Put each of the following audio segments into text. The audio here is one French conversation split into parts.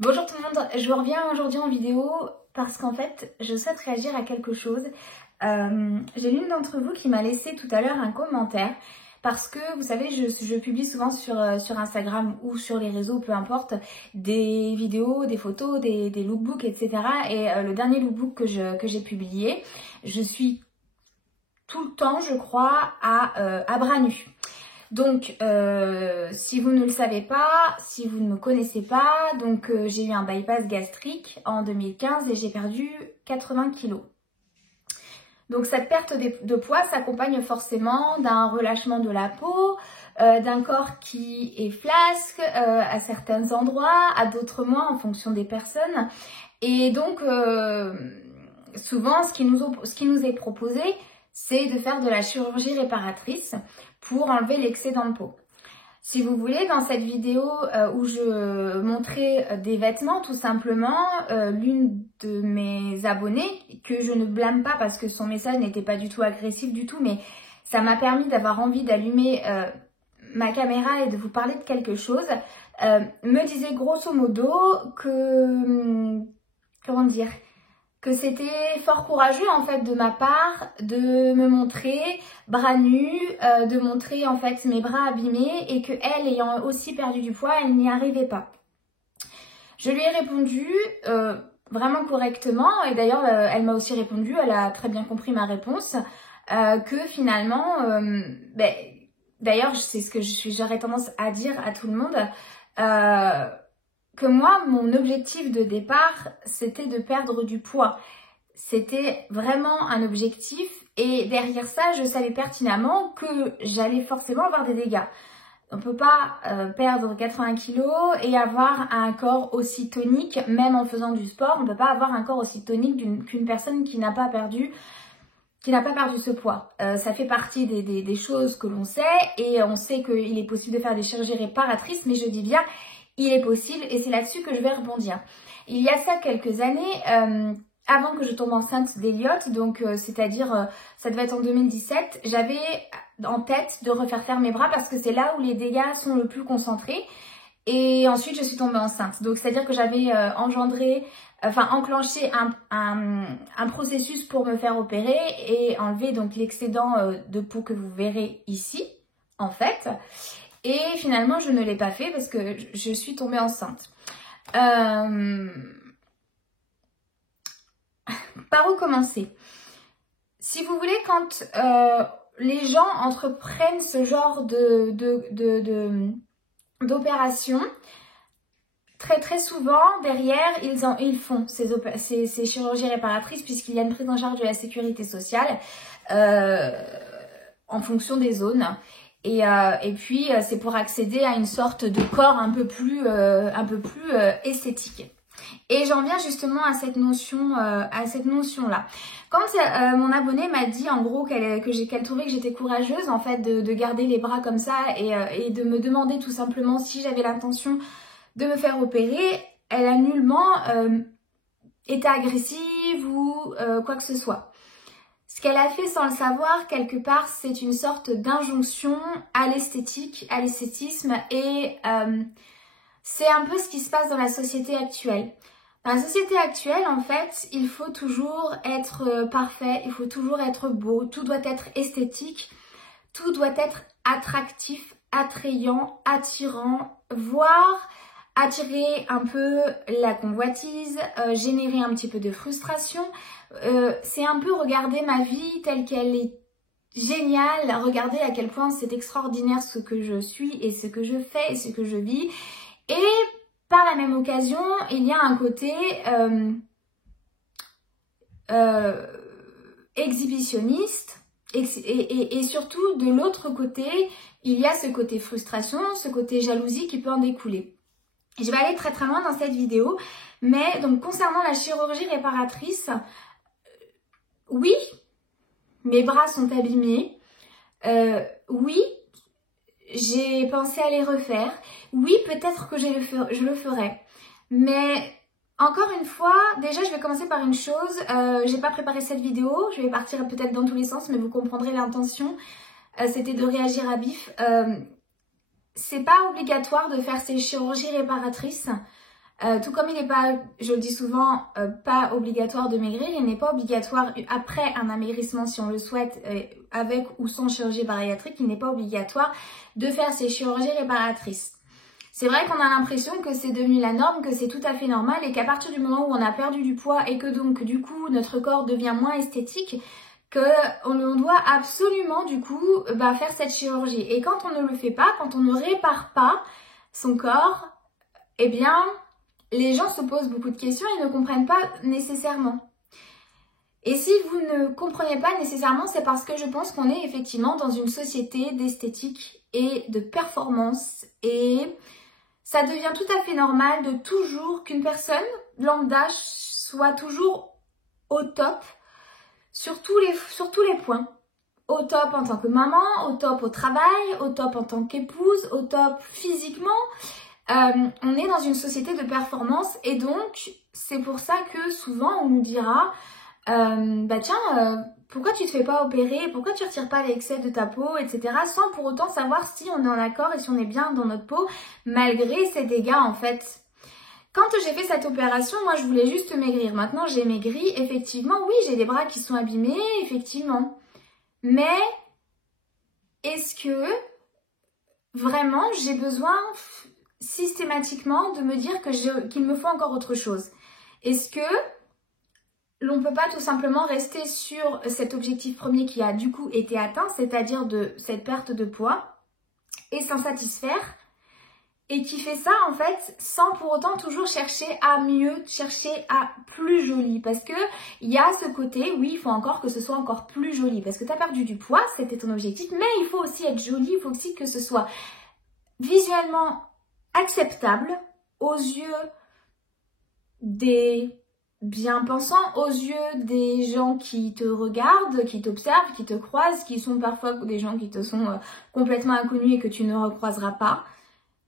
Bonjour tout le monde, je vous reviens aujourd'hui en vidéo parce qu'en fait je souhaite réagir à quelque chose. J'ai l'une d'entre vous qui m'a laissé tout à l'heure un commentaire parce que vous savez je publie souvent sur Instagram ou sur les réseaux, peu importe, des vidéos, des photos, des lookbooks, etc. Et le dernier lookbook que j'ai publié, je suis tout le temps je crois à bras nus. Donc, si vous ne le savez pas, si vous ne me connaissez pas, donc j'ai eu un bypass gastrique en 2015 et j'ai perdu 80 kilos. Donc cette perte de poids s'accompagne forcément d'un relâchement de la peau, d'un corps qui est flasque à certains endroits, à d'autres moins en fonction des personnes. Et donc, souvent, ce qui nous est proposé, c'est de faire de la chirurgie réparatrice pour enlever l'excédent de peau. Si vous voulez, dans cette vidéo où je montrais des vêtements, tout simplement, l'une de mes abonnées, que je ne blâme pas parce que son message n'était pas du tout agressif du tout, mais ça m'a permis d'avoir envie d'allumer ma caméra et de vous parler de quelque chose, me disait grosso modo que, comment dire, que c'était fort courageux en fait de ma part de me montrer bras nus, de montrer en fait mes bras abîmés et que elle, ayant aussi perdu du poids, elle n'y arrivait pas. Je lui ai répondu vraiment correctement et d'ailleurs elle m'a aussi répondu, elle a très bien compris ma réponse, que finalement, d'ailleurs c'est ce que j'aurais tendance à dire à tout le monde, que moi, mon objectif de départ, c'était de perdre du poids. C'était vraiment un objectif et derrière ça, je savais pertinemment que j'allais forcément avoir des dégâts. On ne peut pas perdre 80 kilos et avoir un corps aussi tonique, même en faisant du sport. On ne peut pas avoir un corps aussi tonique qu'une personne qui n'a pas perdu ce poids. Ça fait partie des choses que l'on sait et on sait qu'il est possible de faire des chirurgies réparatrices, mais je dis bien il est possible et c'est là-dessus que je vais rebondir. Il y a ça quelques années, avant que je tombe enceinte d'Eliott, donc c'est-à-dire ça devait être en 2017, j'avais en tête de refaire faire mes bras parce que c'est là où les dégâts sont le plus concentrés. Et ensuite je suis tombée enceinte. Donc c'est-à-dire que j'avais enclenché un processus pour me faire opérer et enlever donc l'excédent de peau que vous verrez ici en fait. Et finalement, je ne l'ai pas fait parce que je suis tombée enceinte. Par où commencer? Si vous voulez, quand les gens entreprennent ce genre d'opération, très souvent, derrière, ils font ces chirurgies réparatrices puisqu'il y a une prise en charge de la sécurité sociale en fonction des zones. Et puis, c'est pour accéder à une sorte de corps un peu plus esthétique. Et j'en viens justement à cette notion-là. Quand mon abonnée m'a dit en gros qu'elle trouvait que j'étais courageuse en fait de garder les bras comme ça et de me demander tout simplement si j'avais l'intention de me faire opérer, elle a nullement été agressive ou quoi que ce soit. Ce qu'elle a fait sans le savoir, quelque part, c'est une sorte d'injonction à l'esthétique, à l'esthétisme et c'est un peu ce qui se passe dans la société actuelle. Dans la société actuelle, en fait, il faut toujours être parfait, il faut toujours être beau, tout doit être esthétique, tout doit être attractif, attrayant, attirant, voire attirer un peu la convoitise, générer un petit peu de frustration. C'est un peu regarder ma vie telle qu'elle est géniale, regarder à quel point c'est extraordinaire ce que je suis et ce que je fais et ce que je vis. Et par la même occasion, il y a un côté exhibitionniste et surtout de l'autre côté, il y a ce côté frustration, ce côté jalousie qui peut en découler. Je vais aller très loin dans cette vidéo, mais donc concernant la chirurgie réparatrice, oui, mes bras sont abîmés, oui, j'ai pensé à les refaire, oui, peut-être que je le ferai, mais encore une fois, déjà je vais commencer par une chose, j'ai pas préparé cette vidéo, je vais partir peut-être dans tous les sens, mais vous comprendrez l'intention, c'était de réagir à vif. C'est pas obligatoire de faire ces chirurgies réparatrices Tout comme il n'est pas, je le dis souvent, pas obligatoire de maigrir, il n'est pas obligatoire après un amaigrissement si on le souhaite, avec ou sans chirurgie bariatrique, il n'est pas obligatoire de faire ces chirurgies réparatrices. C'est vrai qu'on a l'impression que c'est devenu la norme, que c'est tout à fait normal et qu'à partir du moment où on a perdu du poids et que donc du coup notre corps devient moins esthétique, qu'on doit absolument du coup faire cette chirurgie. Et quand on ne le fait pas, quand on ne répare pas son corps, eh bien les gens se posent beaucoup de questions et ne comprennent pas nécessairement. Et si vous ne comprenez pas nécessairement, c'est parce que je pense qu'on est effectivement dans une société d'esthétique et de performance. Et ça devient tout à fait normal de toujours qu'une personne lambda soit toujours au top sur tous les points. Au top en tant que maman, au top au travail, au top en tant qu'épouse, au top physiquement. On est dans une société de performance et donc c'est pour ça que souvent on nous dira pourquoi tu te fais pas opérer, pourquoi tu retires pas l'excès de ta peau, etc. sans pour autant savoir si on est en accord et si on est bien dans notre peau malgré ces dégâts en fait. Quand j'ai fait cette opération, moi je voulais juste maigrir. Maintenant j'ai maigri, effectivement, oui j'ai des bras qui sont abîmés, effectivement. Mais est-ce que vraiment j'ai besoin systématiquement de me dire qu'il me faut encore autre chose? Est-ce que l'on ne peut pas tout simplement rester sur cet objectif premier qui a du coup été atteint, c'est-à-dire de cette perte de poids, et s'en satisfaire, et qui fait ça en fait sans pour autant toujours chercher à mieux, chercher à plus joli, parce que il y a ce côté, oui il faut encore que ce soit encore plus joli, parce que tu as perdu du poids, c'était ton objectif, mais il faut aussi être joli, il faut aussi que ce soit visuellement acceptable aux yeux des bien-pensants, aux yeux des gens qui te regardent, qui t'observent, qui te croisent, qui sont parfois des gens qui te sont complètement inconnus et que tu ne recroiseras pas.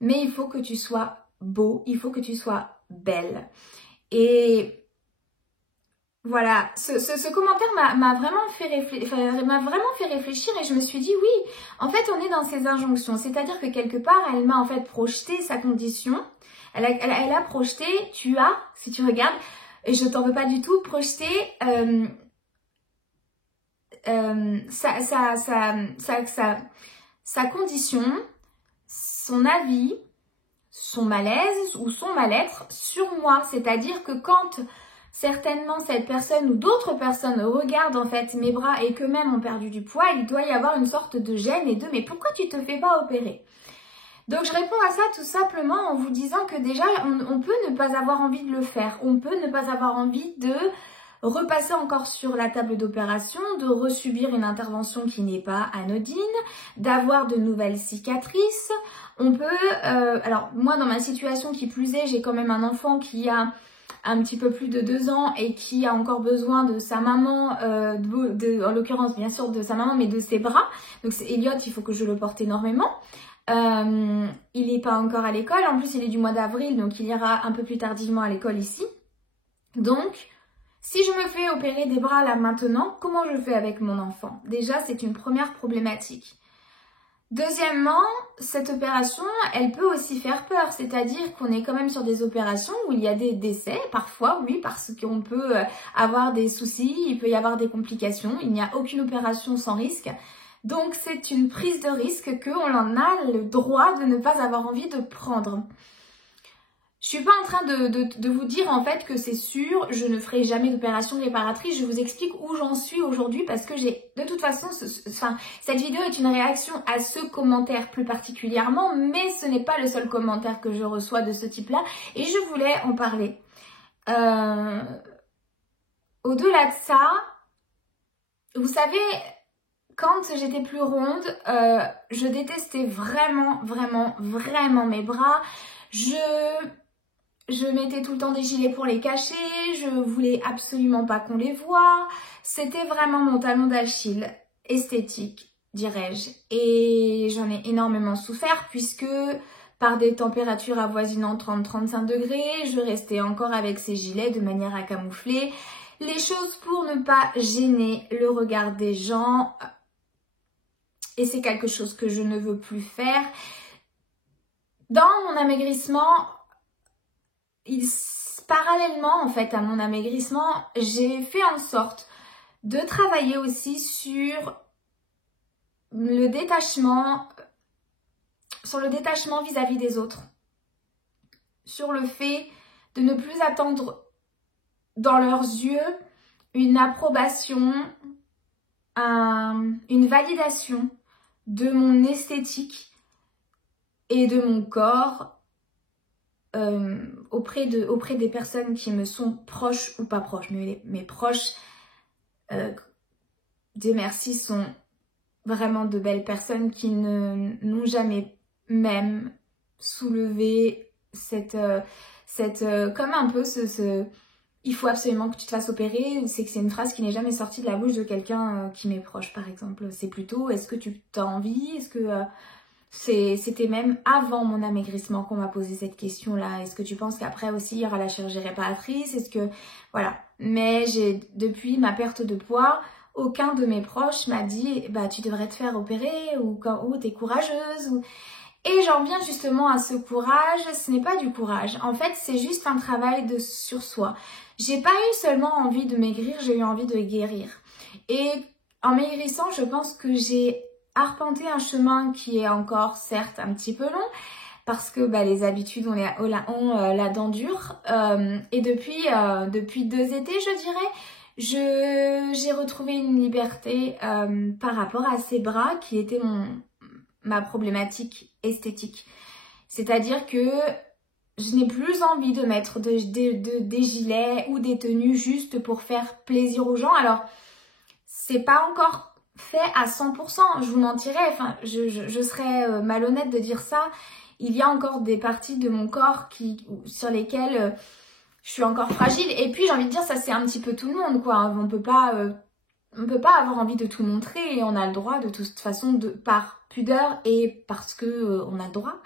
Mais il faut que tu sois beau, il faut que tu sois belle. Et voilà, ce commentaire m'a vraiment fait réfléchir et je me suis dit oui, en fait on est dans ces injonctions, c'est-à-dire que quelque part elle m'a en fait projeté sa condition, elle a projeté, tu as, si tu regardes, et je t'en veux pas du tout, projeter sa condition, son avis, son malaise ou son mal-être sur moi. C'est-à-dire que quand certainement cette personne ou d'autres personnes regardent en fait mes bras et qu'eux-mêmes ont perdu du poids, il doit y avoir une sorte de gêne et de « mais pourquoi tu te fais pas opérer ?» Donc je réponds à ça tout simplement en vous disant que déjà on peut ne pas avoir envie de le faire, on peut ne pas avoir envie de repasser encore sur la table d'opération, de resubir une intervention qui n'est pas anodine, d'avoir de nouvelles cicatrices. On peut, alors moi dans ma situation qui plus est, j'ai quand même un enfant qui a un petit peu plus de 2 ans et qui a encore besoin de sa maman, en l'occurrence bien sûr de sa maman mais de ses bras. Donc c'est Elliot, il faut que je le porte énormément. Il n'est pas encore à l'école, en plus il est du mois d'avril donc il ira un peu plus tardivement à l'école ici. Donc si je me fais opérer des bras là maintenant, comment je fais avec mon enfant? Déjà c'est une première problématique. Deuxièmement, cette opération, elle peut aussi faire peur, c'est-à-dire qu'on est quand même sur des opérations où il y a des décès, parfois, oui, parce qu'on peut avoir des soucis, il peut y avoir des complications, il n'y a aucune opération sans risque. Donc c'est une prise de risque qu'on en a le droit de ne pas avoir envie de prendre. Je suis pas en train de vous dire en fait que c'est sûr, je ne ferai jamais d'opération réparatrice. Je vous explique où j'en suis aujourd'hui parce que j'ai de toute façon, cette vidéo est une réaction à ce commentaire plus particulièrement, mais ce n'est pas le seul commentaire que je reçois de ce type-là et je voulais en parler. Au-delà de ça, vous savez, quand j'étais plus ronde, je détestais vraiment mes bras. Je mettais tout le temps des gilets pour les cacher, je voulais absolument pas qu'on les voie. C'était vraiment mon talon d'Achille esthétique, dirais-je. Et j'en ai énormément souffert puisque par des températures avoisinant 30-35 degrés, je restais encore avec ces gilets de manière à camoufler les choses pour ne pas gêner le regard des gens. Et c'est quelque chose que je ne veux plus faire. Dans mon amaigrissement, parallèlement en fait à mon amaigrissement, j'ai fait en sorte de travailler aussi sur le détachement vis-à-vis des autres, sur le fait de ne plus attendre dans leurs yeux une approbation, une validation de mon esthétique et de mon corps auprès des personnes qui me sont proches ou pas proches. Mais mes proches, Dieu merci, sont vraiment de belles personnes qui n'ont jamais même soulevé comme un peu il faut absolument que tu te fasses opérer. C'est que c'est une phrase qui n'est jamais sortie de la bouche de quelqu'un qui m'est proche, par exemple. C'est plutôt, est-ce que tu as envie? Est-ce que c'était même avant mon amaigrissement qu'on m'a posé cette question-là. Est-ce que tu penses qu'après aussi il y aura la chirurgie réparatrice? Est-ce que voilà. Mais depuis ma perte de poids, aucun de mes proches m'a dit bah tu devrais te faire opérer ou t'es courageuse Et j'en viens justement à ce courage. Ce n'est pas du courage. En fait, c'est juste un travail sur soi. J'ai pas eu seulement envie de maigrir, j'ai eu envie de guérir. Et en maigrissant, je pense que j'ai arpenté un chemin qui est encore certes un petit peu long parce que les habitudes ont la dent dure. Et depuis 2 étés, je dirais, j'ai retrouvé une liberté par rapport à ces bras qui étaient ma problématique esthétique. C'est-à-dire que je n'ai plus envie de mettre des gilets ou des tenues juste pour faire plaisir aux gens. Alors, c'est pas encore fait à 100%, je vous mentirais, enfin, je serais malhonnête de dire ça. Il y a encore des parties de mon corps sur lesquelles je suis encore fragile. Et puis, j'ai envie de dire, ça c'est un petit peu tout le monde, quoi. On peut pas avoir envie de tout montrer et on a le droit de toute façon, par pudeur et parce que on a le droit.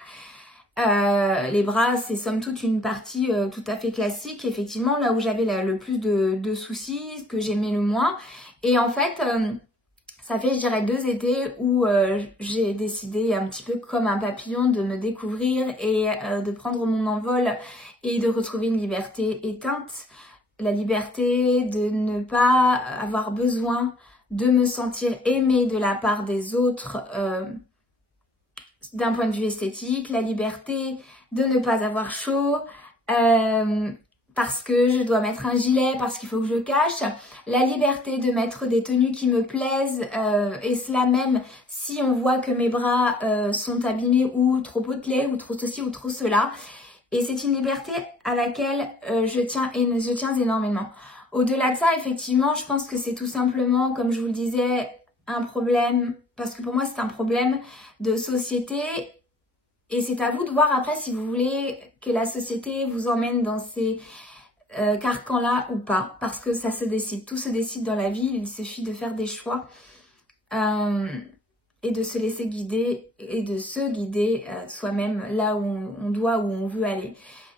Les bras, c'est somme toute une partie tout à fait classique, effectivement, là où j'avais le plus de soucis, que j'aimais le moins. Et en fait, ça fait, je dirais, 2 étés où j'ai décidé un petit peu comme un papillon de me découvrir et de prendre mon envol et de retrouver une liberté éteinte. La liberté de ne pas avoir besoin de me sentir aimée de la part des autres d'un point de vue esthétique, la liberté de ne pas avoir chaud parce que je dois mettre un gilet, parce qu'il faut que je cache, la liberté de mettre des tenues qui me plaisent et cela même si on voit que mes bras sont abîmés ou trop potelés ou trop ceci ou trop cela. Et c'est une liberté à laquelle je tiens énormément. Au-delà de ça, effectivement, je pense que c'est tout simplement, comme je vous le disais, un problème, parce que pour moi c'est un problème de société et c'est à vous de voir après si vous voulez que la société vous emmène dans ces carcans-là ou pas, parce que ça se décide, tout se décide dans la vie, il suffit de faire des choix et de se laisser guider et de se guider soi-même là où on doit, où on veut aller.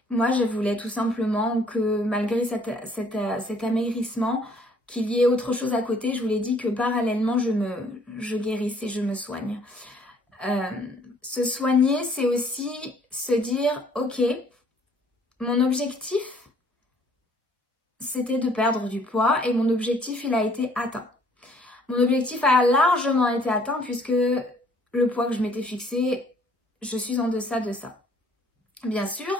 Moi, je voulais tout simplement que malgré cet amaigrissement, qu'il y ait autre chose à côté. Je vous l'ai dit que parallèlement, je guérisse et je me soigne. Se soigner, c'est aussi se dire, ok, mon objectif, c'était de perdre du poids et mon objectif, il a été atteint. Mon objectif a largement été atteint puisque le poids que je m'étais fixé, je suis en deçà de ça. Bien sûr,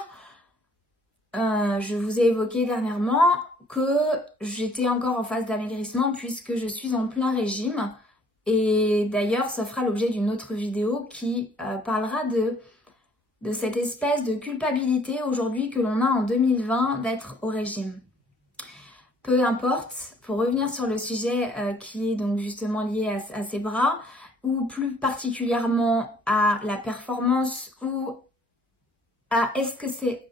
je vous ai évoqué dernièrement que j'étais encore en phase d'amaigrissement puisque je suis en plein régime. Et d'ailleurs, ça fera l'objet d'une autre vidéo qui parlera de cette espèce de culpabilité aujourd'hui que l'on a en 2020 d'être au régime. Peu importe, pour revenir sur le sujet qui est donc justement lié à ces bras, ou plus particulièrement à la performance ou à est-ce que c'est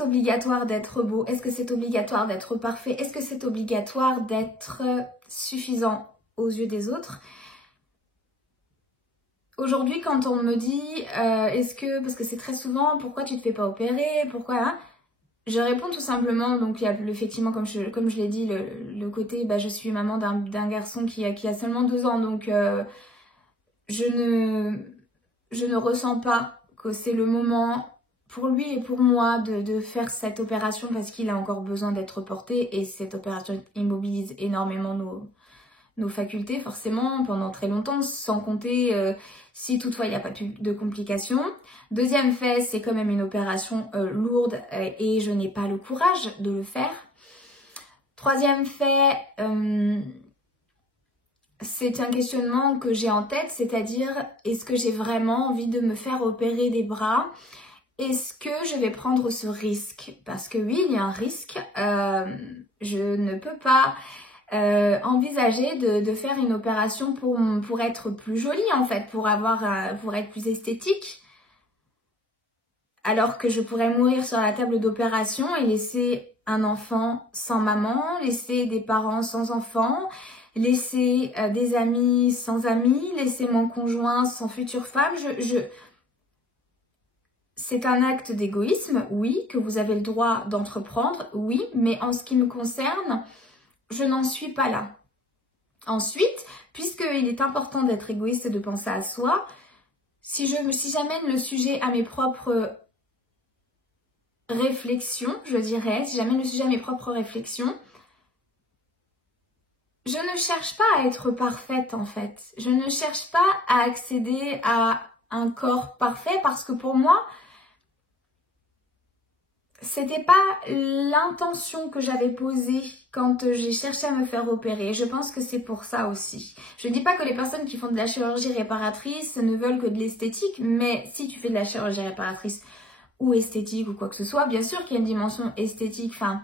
obligatoire d'être beau? Est-ce que c'est obligatoire d'être parfait? Est-ce que c'est obligatoire d'être suffisant aux yeux des autres? Aujourd'hui, quand on me dit parce que c'est très souvent, pourquoi tu te fais pas opérer? Pourquoi hein? Je réponds tout simplement, donc il y a effectivement, comme je l'ai dit, le côté, je suis maman d'un garçon qui a seulement 2 ans, donc je ne ressens pas que c'est le moment pour lui et pour moi de faire cette opération parce qu'il a encore besoin d'être porté et cette opération immobilise énormément nos facultés forcément pendant très longtemps, sans compter si toutefois il n'y a pas de complications. Deuxième fait, c'est quand même une opération lourde et je n'ai pas le courage de le faire. Troisième fait, c'est un questionnement que j'ai en tête, c'est-à-dire est-ce que j'ai vraiment envie de me faire opérer des bras? Est-ce que je vais prendre ce risque? Parce que oui, il y a un risque. Je ne peux pas envisager de faire une opération pour être plus jolie en fait, pour être plus esthétique. Alors que je pourrais mourir sur la table d'opération et laisser un enfant sans maman, laisser des parents sans enfants, laisser des amis sans amis, laisser mon conjoint sans future femme. C'est un acte d'égoïsme, oui, que vous avez le droit d'entreprendre, oui, mais en ce qui me concerne, je n'en suis pas là. Ensuite, puisqu'il est important d'être égoïste et de penser à soi, si j'amène le sujet à mes propres réflexions, je dirais, si j'amène le sujet à mes propres réflexions, je ne cherche pas à être parfaite en fait. Je ne cherche pas à accéder à un corps parfait parce que pour moi, c'était pas l'intention que j'avais posée quand j'ai cherché à me faire opérer. Je pense que c'est pour ça aussi. Je dis pas que les personnes qui font de la chirurgie réparatrice ne veulent que de l'esthétique, mais si tu fais de la chirurgie réparatrice ou esthétique ou quoi que ce soit, bien sûr qu'il y a une dimension esthétique, enfin,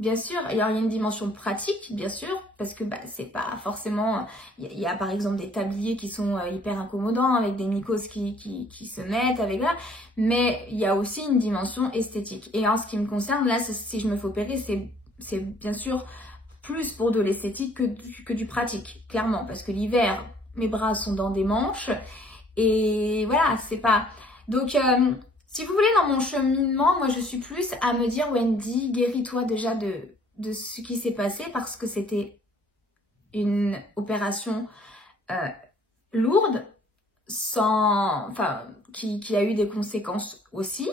bien sûr, il y a une dimension pratique, bien sûr, parce que c'est pas forcément... Il y a par exemple des tabliers qui sont hyper incommodants, avec des mycoses qui se mettent, avec là, mais il y a aussi une dimension esthétique. Et en ce qui me concerne, là, si je me fais opérer, c'est bien sûr plus pour de l'esthétique que du pratique, clairement, parce que l'hiver, mes bras sont dans des manches, et voilà, c'est pas... Donc... si vous voulez, dans mon cheminement, moi je suis plus à me dire Wendy, guéris-toi déjà de ce qui s'est passé parce que c'était une opération lourde, qui a eu des conséquences aussi.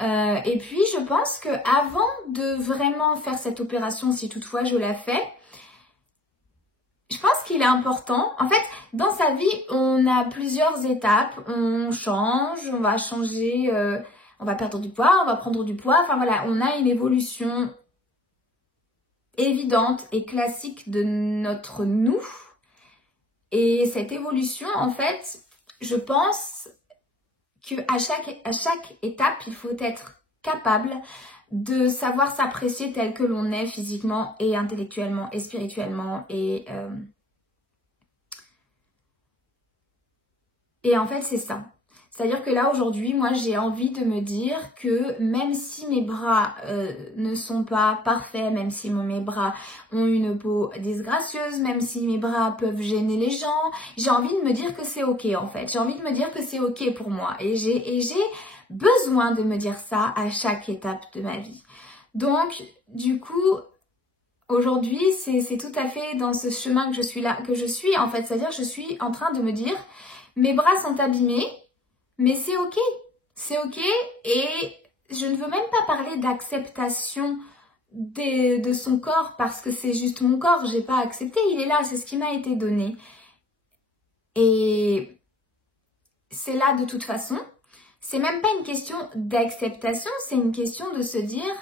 Et puis je pense que avant de vraiment faire cette opération, si toutefois je la fais, je pense qu'il est important. En fait, dans sa vie, on a plusieurs étapes. On change, on va changer, on va perdre du poids, on va prendre du poids. Enfin voilà, on a une évolution évidente et classique de notre nous. Et cette évolution, en fait, je pense qu'à chaque étape, il faut être capable de savoir s'apprécier tel que l'on est physiquement et intellectuellement et spirituellement et en fait c'est ça. C'est-à-dire que là aujourd'hui, moi j'ai envie de me dire que même si mes bras ne sont pas parfaits, même si mes bras ont une peau disgracieuse, même si mes bras peuvent gêner les gens, j'ai envie de me dire que c'est ok en fait. J'ai envie de me dire que c'est ok pour moi et j'ai besoin de me dire ça à chaque étape de ma vie. Donc du coup, aujourd'hui c'est tout à fait dans ce chemin que je suis en fait. C'est-à-dire je suis en train de me dire mes bras sont abîmés, mais c'est ok et je ne veux même pas parler d'acceptation de son corps parce que c'est juste mon corps, j'ai pas accepté, il est là, c'est ce qui m'a été donné. Et c'est là de toute façon, c'est même pas une question d'acceptation, c'est une question de se dire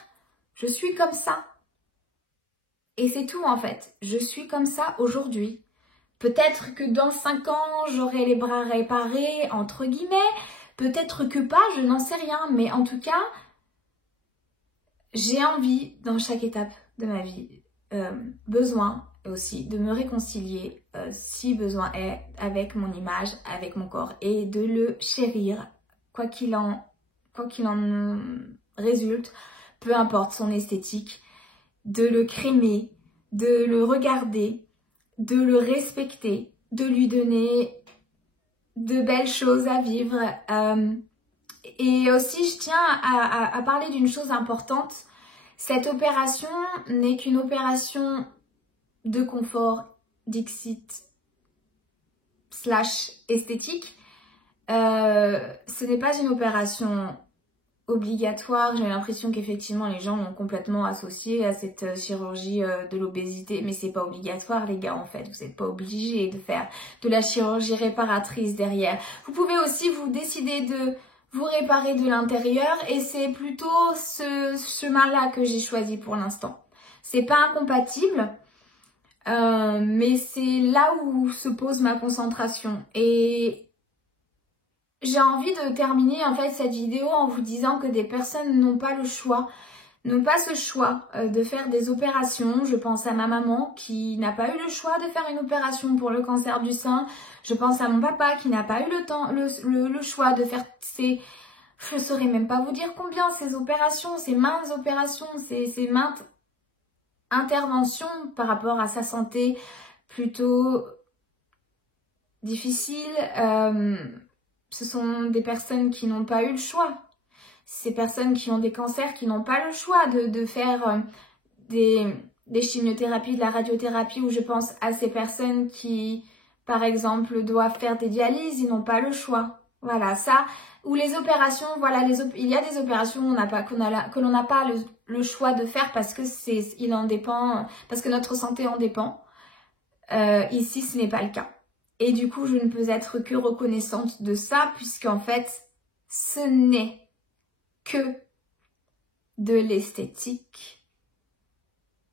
je suis comme ça. Et c'est tout en fait, je suis comme ça aujourd'hui. Peut-être que dans 5 ans, j'aurai les bras réparés, entre guillemets. Peut-être que pas, je n'en sais rien. Mais en tout cas, j'ai envie, dans chaque étape de ma vie, besoin aussi de me réconcilier, si besoin est, avec mon image, avec mon corps. Et de le chérir, quoi qu'il en résulte, peu importe son esthétique. De le crémer, de le regarder, de le respecter, de lui donner de belles choses à vivre. Et aussi, je tiens à parler d'une chose importante. Cette opération n'est qu'une opération de confort, dixit, / esthétique. Ce n'est pas une opération obligatoire. J'ai l'impression qu'effectivement les gens l'ont complètement associé à cette chirurgie de l'obésité, mais c'est pas obligatoire les gars en fait, vous n'êtes pas obligés de faire de la chirurgie réparatrice derrière. Vous pouvez aussi vous décider de vous réparer de l'intérieur et c'est plutôt ce chemin-là que j'ai choisi pour l'instant. C'est pas incompatible, mais c'est là où se pose ma concentration et j'ai envie de terminer en fait cette vidéo en vous disant que des personnes n'ont pas le choix, n'ont pas ce choix de faire des opérations. Je pense à ma maman qui n'a pas eu le choix de faire une opération pour le cancer du sein. Je pense à mon papa qui n'a pas eu le choix de faire je ne saurais même pas vous dire combien ces opérations, ces maintes opérations, ces maintes interventions par rapport à sa santé plutôt difficile. Ce sont des personnes qui n'ont pas eu le choix. Ces personnes qui ont des cancers qui n'ont pas le choix de faire des chimiothérapies, de la radiothérapie, ou je pense à ces personnes qui, par exemple, doivent faire des dialyses, ils n'ont pas le choix. Voilà, ça, ou les opérations, voilà, il y a des opérations que l'on n'a pas le choix de faire parce que il en dépend, parce que notre santé en dépend. Ici, ce n'est pas le cas. Et du coup, je ne peux être que reconnaissante de ça, puisqu'en fait, ce n'est que de l'esthétique.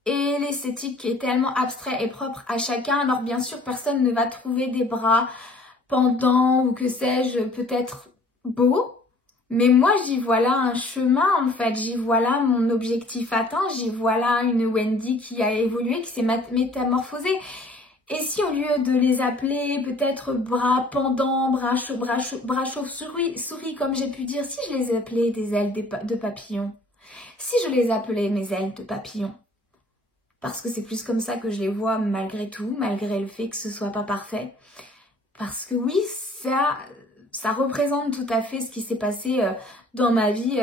Et l'esthétique est tellement abstrait et propre à chacun. Alors bien sûr, personne ne va trouver des bras pendants ou que sais-je, peut-être beaux. Mais moi, j'y vois là un chemin en fait. J'y vois là mon objectif atteint. J'y vois là une Wendy qui a évolué, qui s'est métamorphosée. Et si au lieu de les appeler peut-être bras pendants, bras chauves-souris, comme j'ai pu dire, si je les appelais des ailes de papillon, si je les appelais mes ailes de papillon, parce que c'est plus comme ça que je les vois malgré tout, malgré le fait que ce soit pas parfait, parce que oui, ça représente tout à fait ce qui s'est passé dans ma vie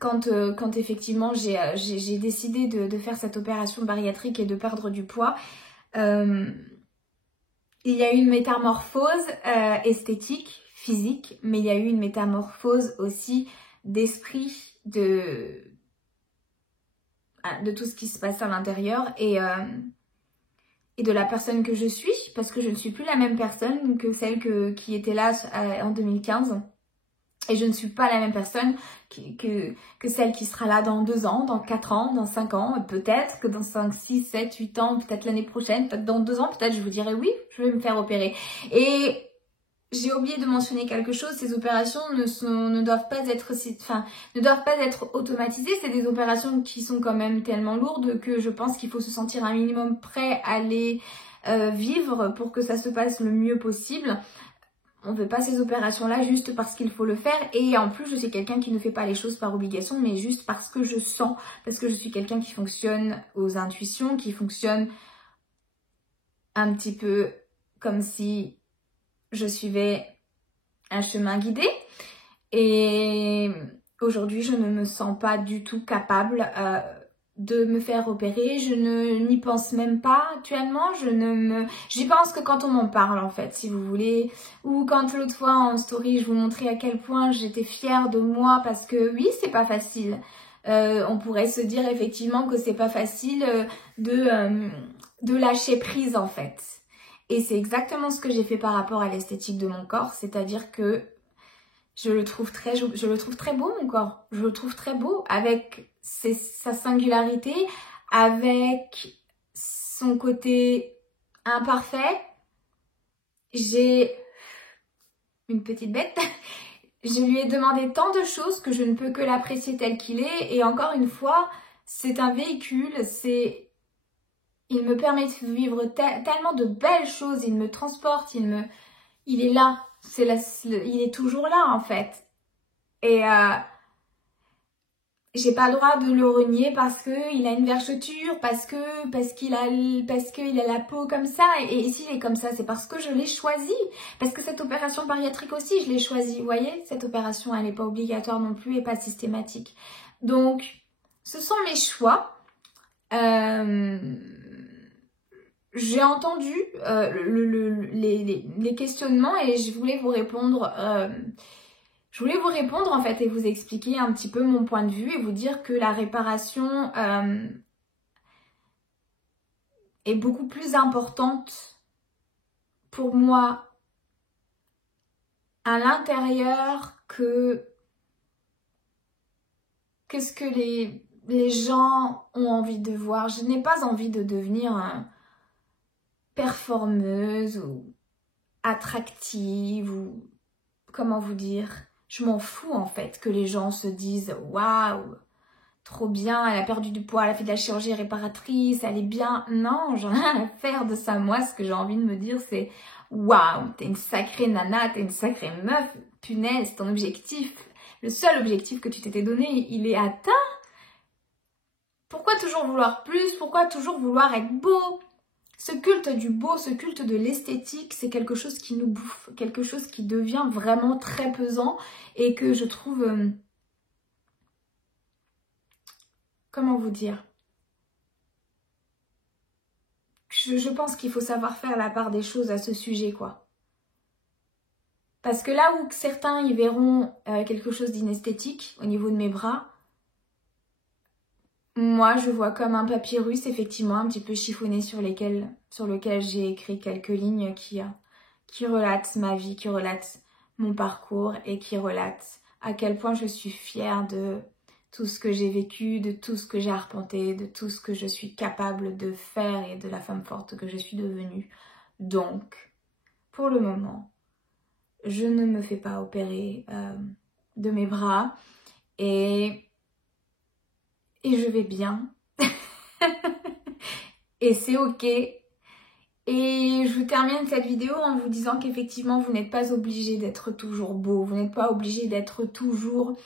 quand effectivement j'ai décidé de faire cette opération bariatrique et de perdre du poids. Il y a eu une métamorphose esthétique, physique, mais il y a eu une métamorphose aussi d'esprit, de tout ce qui se passe à l'intérieur et de la personne que je suis, parce que je ne suis plus la même personne que celle qui était là en 2015. Et je ne suis pas la même personne que celle qui sera là dans 2 ans, dans 4 ans, dans 5 ans, peut-être que dans 5, 6, 7, 8 ans, peut-être l'année prochaine, peut-être dans 2 ans, peut-être je vous dirai oui, je vais me faire opérer. Et j'ai oublié de mentionner quelque chose, ces opérations ne doivent pas être automatisées, c'est des opérations qui sont quand même tellement lourdes que je pense qu'il faut se sentir un minimum prêt à les vivre pour que ça se passe le mieux possible. On ne fait pas ces opérations-là juste parce qu'il faut le faire. Et en plus, je suis quelqu'un qui ne fait pas les choses par obligation, mais juste parce que je sens. Parce que je suis quelqu'un qui fonctionne aux intuitions, qui fonctionne un petit peu comme si je suivais un chemin guidé. Et aujourd'hui, je ne me sens pas du tout capable de me faire opérer, je n'y pense même pas actuellement, j'y pense que quand on m'en parle en fait, si vous voulez, ou quand l'autre fois en story je vous montrais à quel point j'étais fière de moi parce que oui, c'est pas facile. On pourrait se dire effectivement que c'est pas facile de lâcher prise en fait. Et c'est exactement ce que j'ai fait par rapport à l'esthétique de mon corps, c'est-à-dire que je le trouve très beau mon corps, je le trouve très beau avec sa singularité, avec son côté imparfait. J'ai une petite bête, je lui ai demandé tant de choses que je ne peux que l'apprécier tel qu'il est et encore une fois, c'est un véhicule, il me permet de vivre tellement de belles choses, il me transporte, il est là. Il est toujours là en fait et j'ai pas le droit de le renier parce que il a une vergeture, parce qu'il a la peau comme ça et s'il est comme ça c'est parce que je l'ai choisi, parce que cette opération bariatrique aussi je l'ai choisie, vous voyez, cette opération elle n'est pas obligatoire non plus et pas systématique, donc ce sont mes choix. J'ai entendu les questionnements et je voulais vous répondre Je voulais vous répondre en fait et vous expliquer un petit peu mon point de vue et vous dire que la réparation est beaucoup plus importante pour moi à l'intérieur que ce que les gens ont envie de voir. Je n'ai pas envie de devenir performeuse ou attractive ou comment vous dire. Je m'en fous en fait que les gens se disent waouh, trop bien, elle a perdu du poids, elle a fait de la chirurgie réparatrice, elle est bien. Non, j'en ai rien à faire de ça. Moi, ce que j'ai envie de me dire, c'est waouh, t'es une sacrée nana, t'es une sacrée meuf, punaise, ton objectif, le seul objectif que tu t'étais donné, il est atteint. Pourquoi toujours vouloir plus? Pourquoi toujours vouloir être beau? Ce culte du beau, ce culte de l'esthétique, c'est quelque chose qui nous bouffe, quelque chose qui devient vraiment très pesant et que je trouve... comment vous dire? Je pense qu'il faut savoir faire la part des choses à ce sujet, quoi. Parce que là où certains y verront quelque chose d'inesthétique au niveau de mes bras, moi je vois comme un papyrus, effectivement, un petit peu chiffonné sur lequel j'ai écrit quelques lignes qui relatent ma vie, qui relatent mon parcours et qui relatent à quel point je suis fière de tout ce que j'ai vécu, de tout ce que j'ai arpenté, de tout ce que je suis capable de faire et de la femme forte que je suis devenue. Donc, pour le moment, je ne me fais pas opérer de mes bras et je vais bien. Et c'est ok. Et je vous termine cette vidéo en vous disant qu'effectivement, vous n'êtes pas obligé d'être toujours beau. Vous n'êtes pas obligé d'être toujours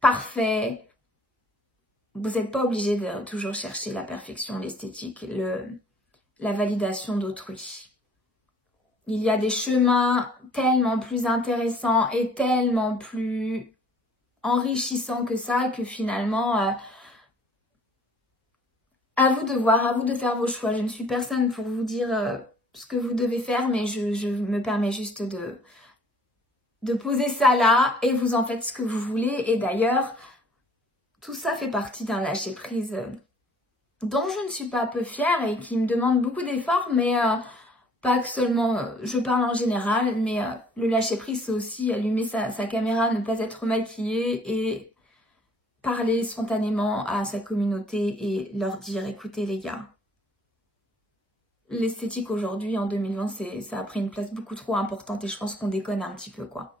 parfait. Vous n'êtes pas obligé de toujours chercher la perfection, l'esthétique, la validation d'autrui. Il y a des chemins tellement plus intéressants et tellement plus enrichissants que ça, que finalement, à vous de voir, à vous de faire vos choix. Je ne suis personne pour vous dire ce que vous devez faire, mais je me permets juste de poser ça là et vous en faites ce que vous voulez. Et d'ailleurs, tout ça fait partie d'un lâcher-prise dont je ne suis pas peu fière et qui me demande beaucoup d'efforts, mais pas que seulement, je parle en général, mais le lâcher-prise, c'est aussi allumer sa caméra, ne pas être maquillée et parler spontanément à sa communauté et leur dire, écoutez les gars, l'esthétique aujourd'hui, en 2020, ça a pris une place beaucoup trop importante et je pense qu'on déconne un petit peu, quoi.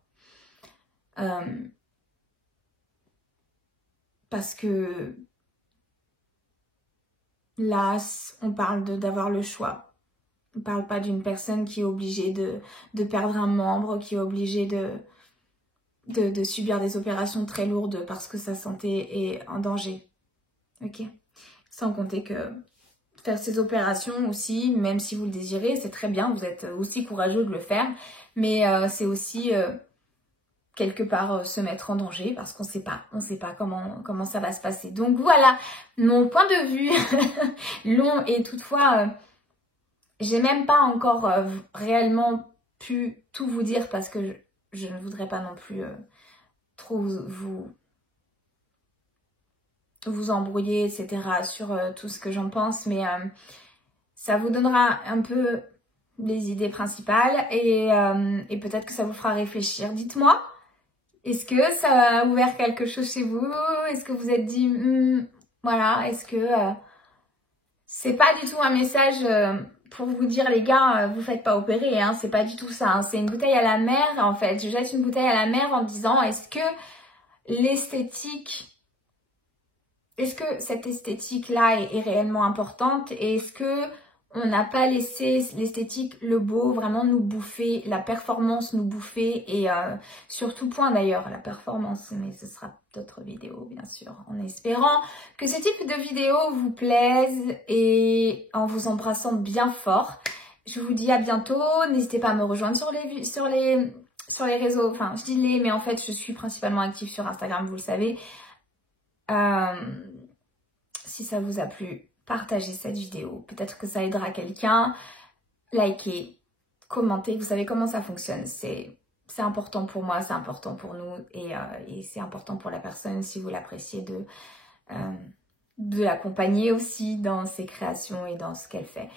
Parce que là, on parle d'avoir le choix. On ne parle pas d'une personne qui est obligée de perdre un membre, qui est obligée de subir des opérations très lourdes parce que sa santé est en danger. Ok? Sans compter que faire ces opérations aussi, même si vous le désirez, c'est très bien, vous êtes aussi courageux de le faire, mais c'est aussi quelque part se mettre en danger parce qu'on ne sait pas comment ça va se passer. Donc voilà, mon point de vue long et toutefois, j'ai même pas encore réellement pu tout vous dire parce que je ne voudrais pas non plus trop vous embrouiller, etc. sur tout ce que j'en pense, mais ça vous donnera un peu les idées principales et peut-être que ça vous fera réfléchir. Dites-moi, est-ce que ça a ouvert quelque chose chez vous? Est-ce que vous êtes dit, voilà, est-ce que c'est pas du tout un message pour vous dire les gars, vous faites pas opérer, hein, c'est pas du tout ça, hein, c'est une bouteille à la mer en fait. Je jette une bouteille à la mer en disant, est-ce que l'esthétique, est-ce que cette esthétique-là est réellement importante et est-ce que on n'a pas laissé l'esthétique, le beau, vraiment nous bouffer, la performance nous bouffer et sur tout point d'ailleurs, la performance, mais ce sera d'autres vidéos bien sûr, en espérant que ce type de vidéo vous plaise et en vous embrassant bien fort. Je vous dis à bientôt, n'hésitez pas à me rejoindre sur les réseaux, enfin je dis les, mais en fait je suis principalement active sur Instagram, vous le savez. Si ça vous a plu, partagez cette vidéo. Peut-être que ça aidera quelqu'un. Likez, commentez. Vous savez comment ça fonctionne. C'est c'est important pour moi, c'est important pour nous et c'est important pour la personne si vous l'appréciez de l'accompagner aussi dans ses créations et dans ce qu'elle fait.